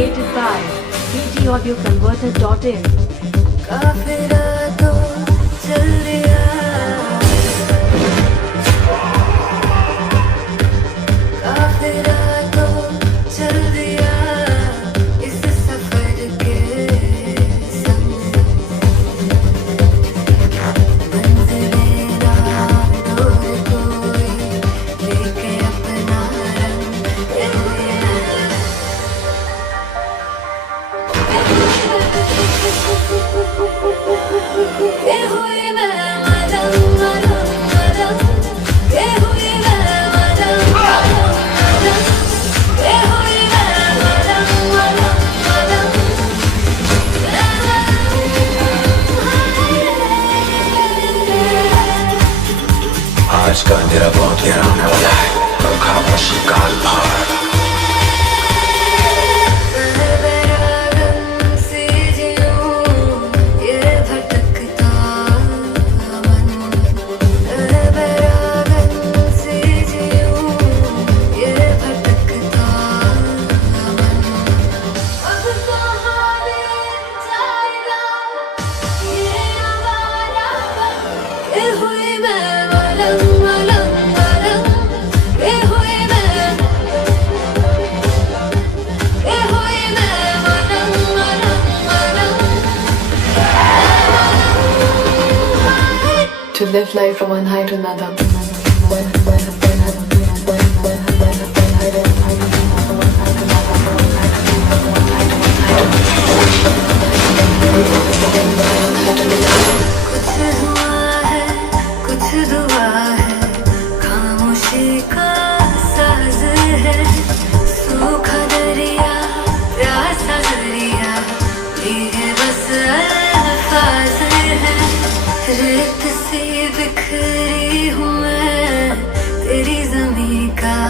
created by btaudioconverter.in. काफिला तो चल दिया, काफिला तो चल दिया इस सफर के संग। मंज़िलें ना दूर कोई लेके अपना रंग ये हुई मैं मलंग मलंग मलंग, ये हुई मैं मलंग मलंग मलंग, ये हुई मैं मलंग मलंग मलंग। आज का अंधेरा बहुत गहरा होने वाला है और खामोशी काल भार। To live life from one high to another. कुछ हुआ है, कुछ दुआ है, खामोशी का साज है, सूखा दरिया, प्यासा दरिया, भीगे बस अल्फाज है, रेत सी बिखरी हूँ मैं, तेरी ज़मीं का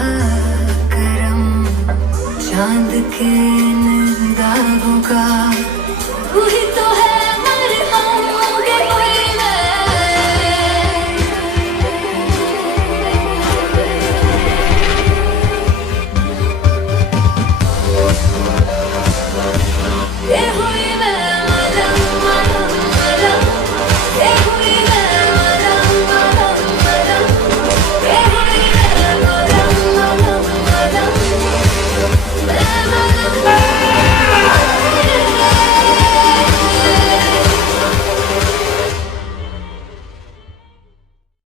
करम, चांद के इन दागों का, तू ही